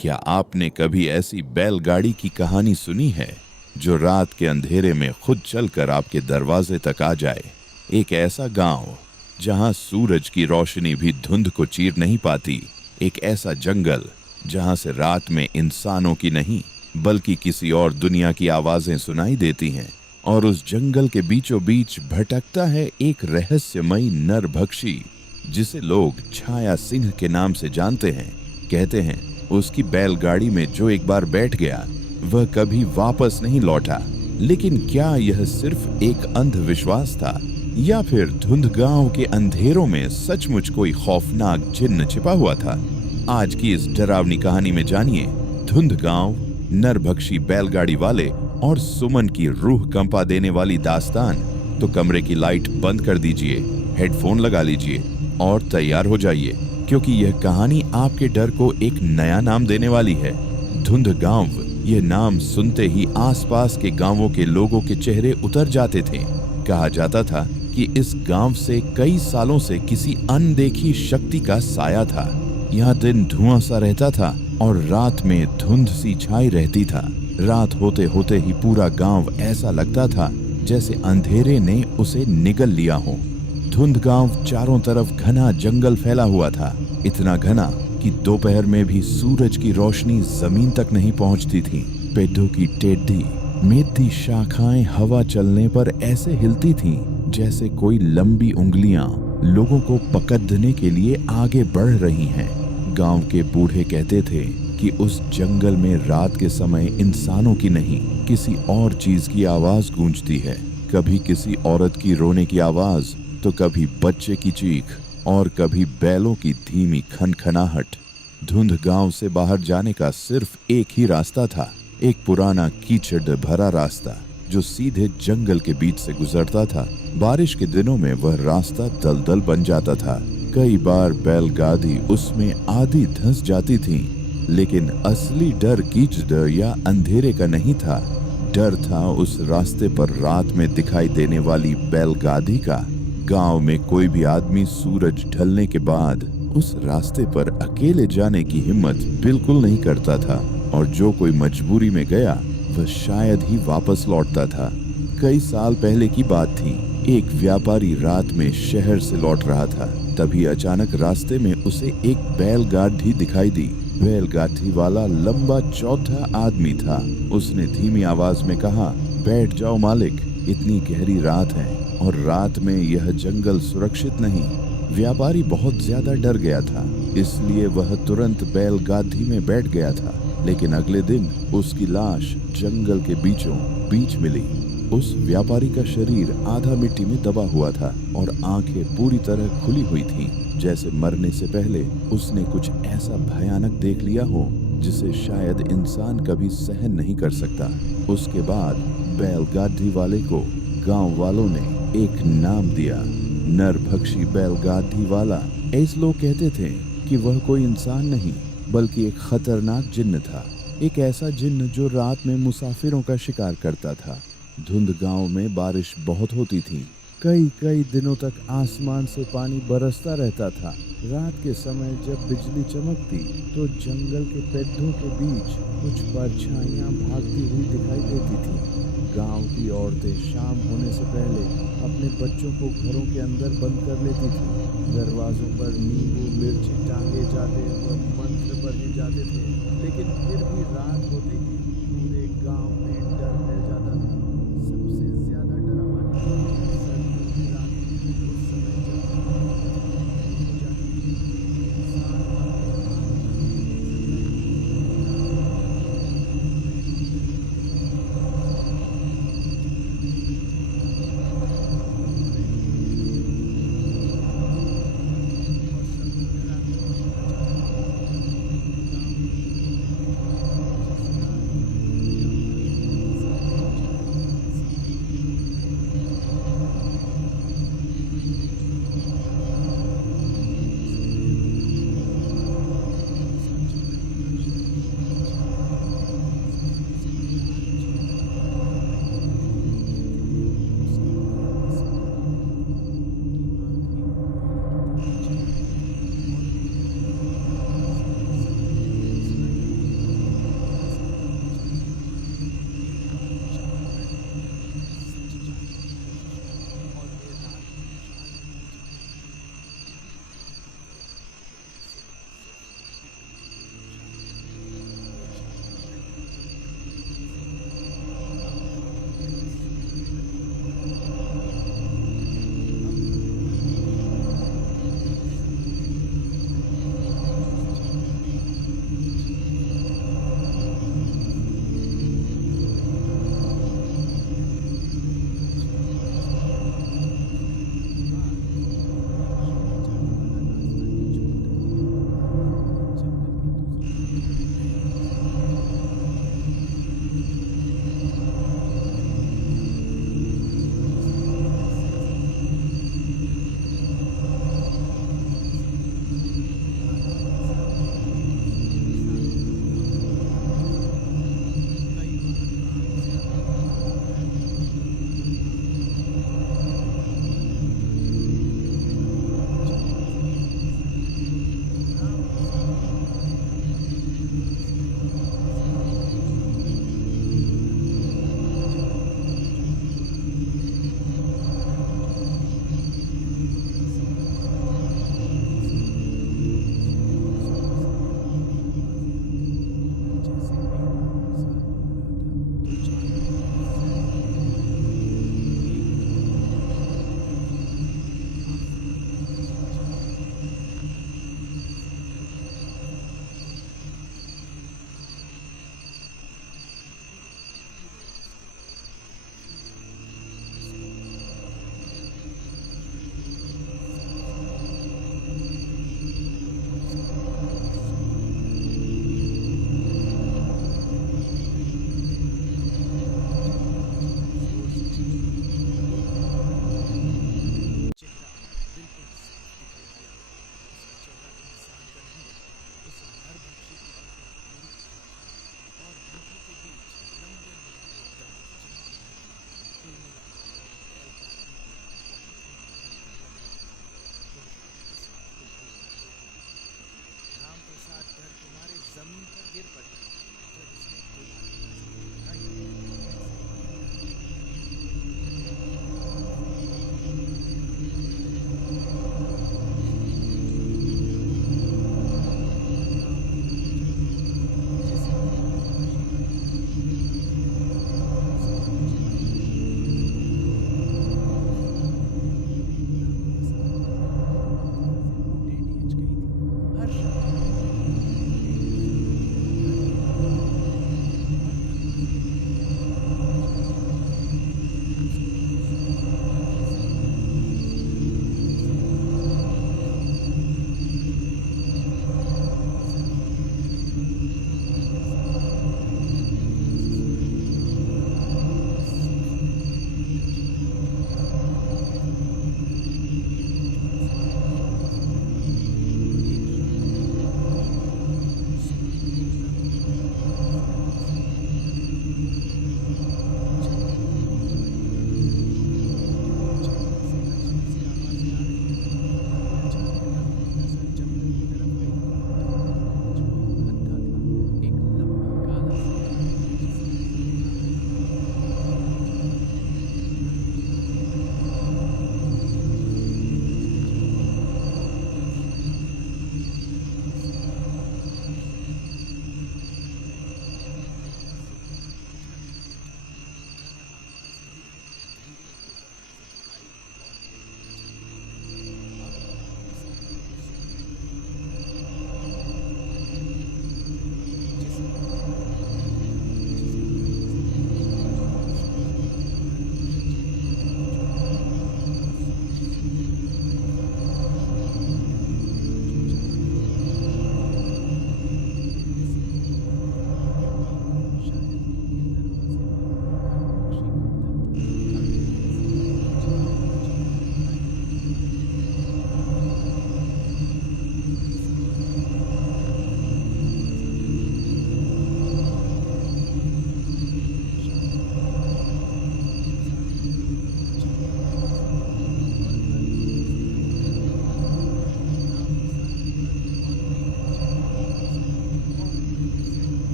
क्या आपने कभी ऐसी बैलगाड़ी की कहानी सुनी है जो रात के अंधेरे में खुद चलकर आपके दरवाजे तक आ जाए? एक ऐसा गांव जहां सूरज की रोशनी भी धुंध को चीर नहीं पाती, एक ऐसा जंगल जहां से रात में इंसानों की नहीं बल्कि किसी और दुनिया की आवाजें सुनाई देती हैं। और उस जंगल के बीचों बीच भटकता है एक रहस्यमयी नरभक्षी जिसे लोग छाया सिंह के नाम से जानते हैं। कहते हैं उसकी बैलगाड़ी में जो एक बार बैठ गया वह कभी वापस नहीं लौटा। लेकिन क्या यह सिर्फ एक अंधविश्वास था या फिर धुंध गांव के अंधेरों में सचमुच कोई खौफनाक जिन्न छिपा हुआ था? आज की इस डरावनी कहानी में जानिए धुंध गांव, नरभक्षी बैलगाड़ी वाले और सुमन की रूह कंपा देने वाली दास्तान। तो कमरे की लाइट बंद कर दीजिए, हेडफोन लगा लीजिए और तैयार हो जाइए, क्योंकि यह कहानी आपके डर को एक नया नाम देने वाली है। धुंध गांव, यह नाम सुनते ही आसपास के गांवों के लोगों के चेहरे उतर जाते थे। कहा जाता था कि इस गांव से कई सालों से किसी अनदेखी शक्ति का साया था। यहाँ दिन धुआं सा रहता था और रात में धुंध सी छाई रहती था। रात होते होते ही पूरा गांव ऐसा लगता था जैसे अंधेरे ने उसे निगल लिया हो। धुंध गांव चारों तरफ घना जंगल फैला हुआ था, इतना घना कि दोपहर में भी सूरज की रोशनी जमीन तक नहीं पहुंचती थी। पेड़ों की टेढ़ी मेथी शाखाएं हवा चलने पर ऐसे हिलती थीं जैसे कोई लंबी उंगलियां लोगों को पकड़ने के लिए आगे बढ़ रही हैं। गांव के बूढ़े कहते थे कि उस जंगल में रात के समय इंसानों की नहीं किसी और चीज की आवाज गूंजती है। कभी किसी औरत की रोने की आवाज, तो कभी बच्चे की चीख और कभी बैलों की धीमी खनखनाहट। धुंध गांव से बाहर जाने का सिर्फ एक ही रास्ता था, एक पुराना कीचड़ भरा रास्ता जो सीधे जंगल के बीच से गुजरता था। बारिश के दिनों में वह रास्ता दलदल बन जाता था। कई बार बैलगाड़ी उसमें आधी धंस जाती थी। लेकिन असली डर कीचड़ या अंधेरे का नहीं था, डर था उस रास्ते पर रात में दिखाई देने वाली बैलगाड़ी का। गांव में कोई भी आदमी सूरज ढलने के बाद उस रास्ते पर अकेले जाने की हिम्मत बिल्कुल नहीं करता था, और जो कोई मजबूरी में गया वह शायद ही वापस लौटता था। कई साल पहले की बात थी। एक व्यापारी रात में शहर से लौट रहा था, तभी अचानक रास्ते में उसे एक बैलगाड़ी दिखाई दी। बैलगाड़ी वाला लंबा चौड़ा आदमी था। उसने धीमी आवाज में कहा, बैठ जाओ मालिक, इतनी गहरी रात है और रात में यह जंगल सुरक्षित नहीं। व्यापारी बहुत ज्यादा डर गया था, इसलिए वह तुरंत बैलगाड़ी में बैठ गया था। लेकिन अगले दिन उसकी लाश जंगल के बीचों बीच मिली। उस व्यापारी का शरीर आधा मिट्टी में दबा हुआ था और आंखें पूरी तरह खुली हुई थीं, जैसे मरने से पहले उसने कुछ ऐसा भयानक देख लिया हो जिसे शायद इंसान कभी सहन नहीं कर सकता। उसके बाद बैलगाड़ी वाले को गांव वालों ने एक नाम दिया, नरभक्षी बैलगाड़ी वाला। ऐसे लोग कहते थे कि वह कोई इंसान नहीं बल्कि एक खतरनाक जिन्न था, एक ऐसा जिन्न जो रात में मुसाफिरों का शिकार करता था। धुंध गांव में बारिश बहुत होती थी। कई दिनों तक आसमान से पानी बरसता रहता था। रात के समय जब बिजली चमकती तो जंगल के पेड़ों के बीच कुछ परछाइयां भागती हुई दिखाई देती थी। गांव की औरतें शाम होने से पहले अपने बच्चों को घरों के अंदर बंद कर लेती थी। दरवाजों पर नींबू मिर्च टांगे जाते व मंत्र पढ़े जाते थे, लेकिन फिर भी रात होते ही पूरे गांव में डर फैल जाता था। सबसे ज्यादा डरावनी सर्दियों की रात थी। उस समय जब हो जाती थी, इंसान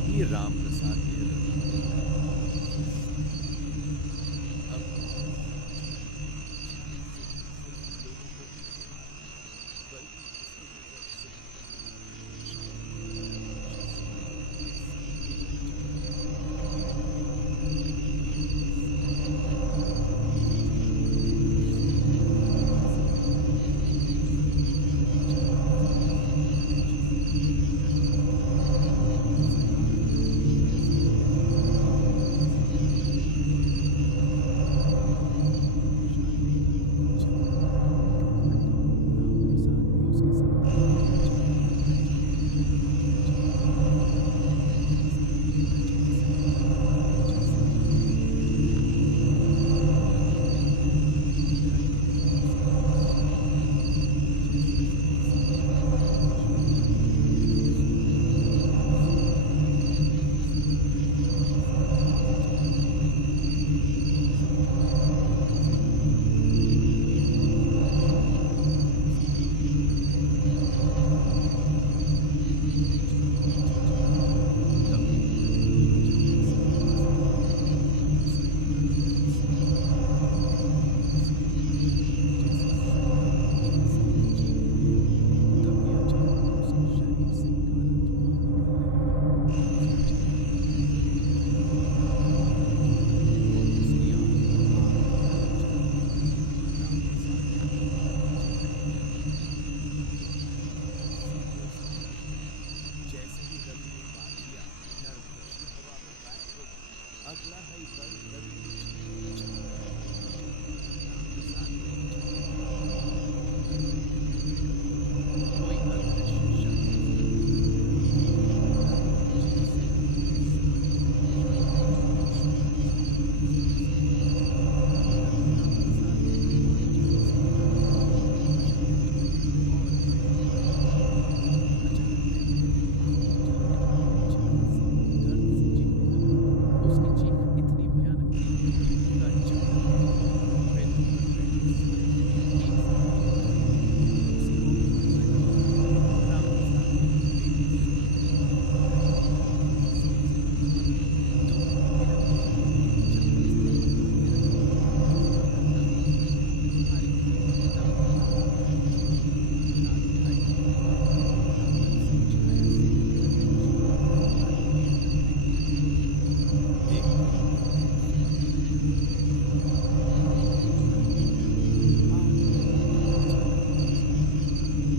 तभी राम प्रसाद ने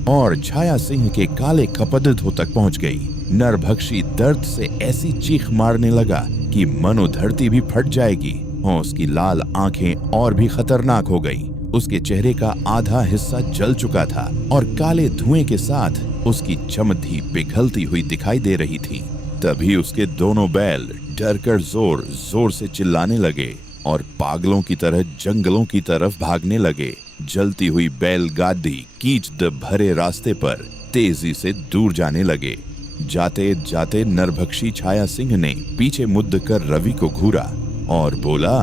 और छाया सिंह के काले कपदधों तक पहुंच गई। नरभक्षी दर्द से ऐसी चीख मारने लगा कि मनो धरती भी फट जाएगी और उसकी लाल आंखें और भी खतरनाक हो गई। उसके चेहरे का आधा हिस्सा जल चुका था और काले धुएं के साथ उसकी चमड़ी पिघलती हुई दिखाई दे रही थी। तभी उसके दोनों बैल डरकर जोर जोर से चिल्लाने लगे और पागलों की तरह जंगलों की तरफ भागने लगे। जलती हुई बैलगाड़ी कीच भरे रास्ते पर तेजी से दूर जाने लगे। जाते जाते नरभक्षी छाया सिंह ने पीछे मुद्द कर रवि को घूरा और बोला,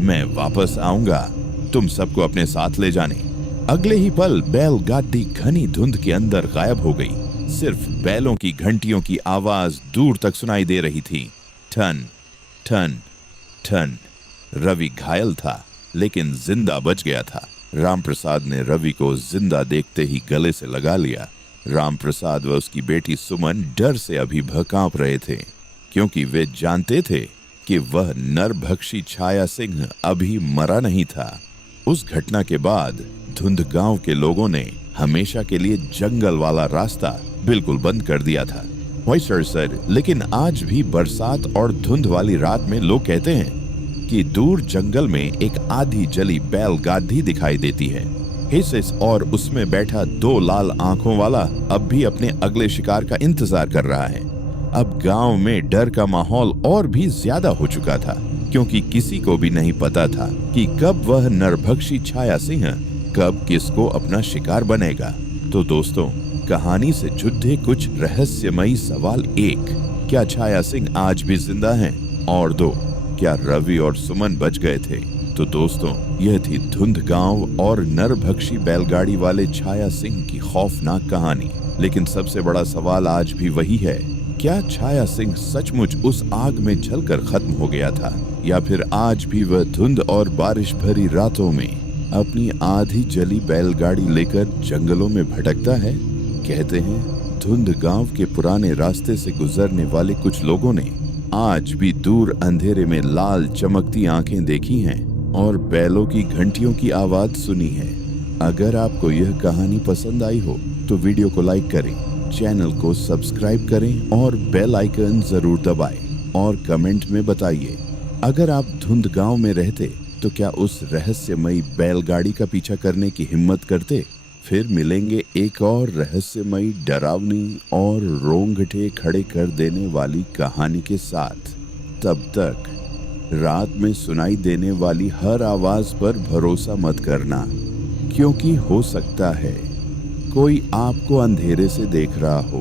मैं वापस आऊंगा तुम सबको अपने साथ ले जाने। अगले ही पल बैलगाड़ी घनी धुंध के अंदर गायब हो गई। सिर्फ बैलों की घंटियों की आवाज दूर तक सुनाई दे रही थी। ठन ठन ठन। रवि घायल था लेकिन जिंदा बच गया था। रामप्रसाद ने रवि को जिंदा देखते ही गले से लगा लिया। रामप्रसाद व उसकी बेटी सुमन डर से अभी कांप रहे थे, क्योंकि वे जानते थे कि वह नरभक्षी छाया सिंह अभी मरा नहीं था। उस घटना के बाद धुंध गांव के लोगों ने हमेशा के लिए जंगल वाला रास्ता बिल्कुल बंद कर दिया था। वही सर, लेकिन आज भी बरसात और धुंध वाली रात में लोग कहते हैं कि दूर जंगल में एक आधी जली बैलगाड़ी दिखाई देती है। हिस और उसमें बैठा दो लाल आंखों वाला अब भी अपने अगले शिकार का इंतजार कर रहा है। अब गांव में डर का माहौल और भी ज्यादा हो चुका था, क्योंकि किसी को भी नहीं पता था कि कब वह नरभक्षी छाया सिंह कब किसको अपना शिकार बनेगा। तो दोस्तों, कहानी से जुड़े कुछ रहस्यमयी सवाल। 1, क्या छाया सिंह आज भी जिंदा हैं? और 2, क्या रवि और सुमन बच गए थे? तो दोस्तों, यह थी धुंध गांव और नरभक्षी बैलगाड़ी वाले छाया सिंह की खौफनाक कहानी। लेकिन सबसे बड़ा सवाल आज भी वही है क्या छाया सिंह सचमुच उस आग में जलकर खत्म हो गया था, या फिर आज भी वह धुंध और बारिश भरी रातों में अपनी आधी जली बैलगाड़ी लेकर जंगलों में भटकता है? कहते हैं धुंध गांव के पुराने रास्ते से गुजरने वाले कुछ लोगों ने आज भी दूर अंधेरे में लाल चमकती आंखें देखी हैं और बैलों की घंटियों की आवाज सुनी है। अगर आपको यह कहानी पसंद आई हो तो वीडियो को लाइक करें, चैनल को सब्सक्राइब करें और बेल आइकन जरूर दबाएं और कमेंट में बताइए, अगर आप धुंध गांव में रहते तो क्या उस रहस्यमयी बैलगाड़ी का पीछा करने की हिम्मत करते? फिर मिलेंगे एक और रहस्यमयी, डरावनी और रोंगटे खड़े कर देने वाली कहानी के साथ। तब तक रात में सुनाई देने वाली हर आवाज पर भरोसा मत करना, क्योंकि हो सकता है कोई आपको अंधेरे से देख रहा हो।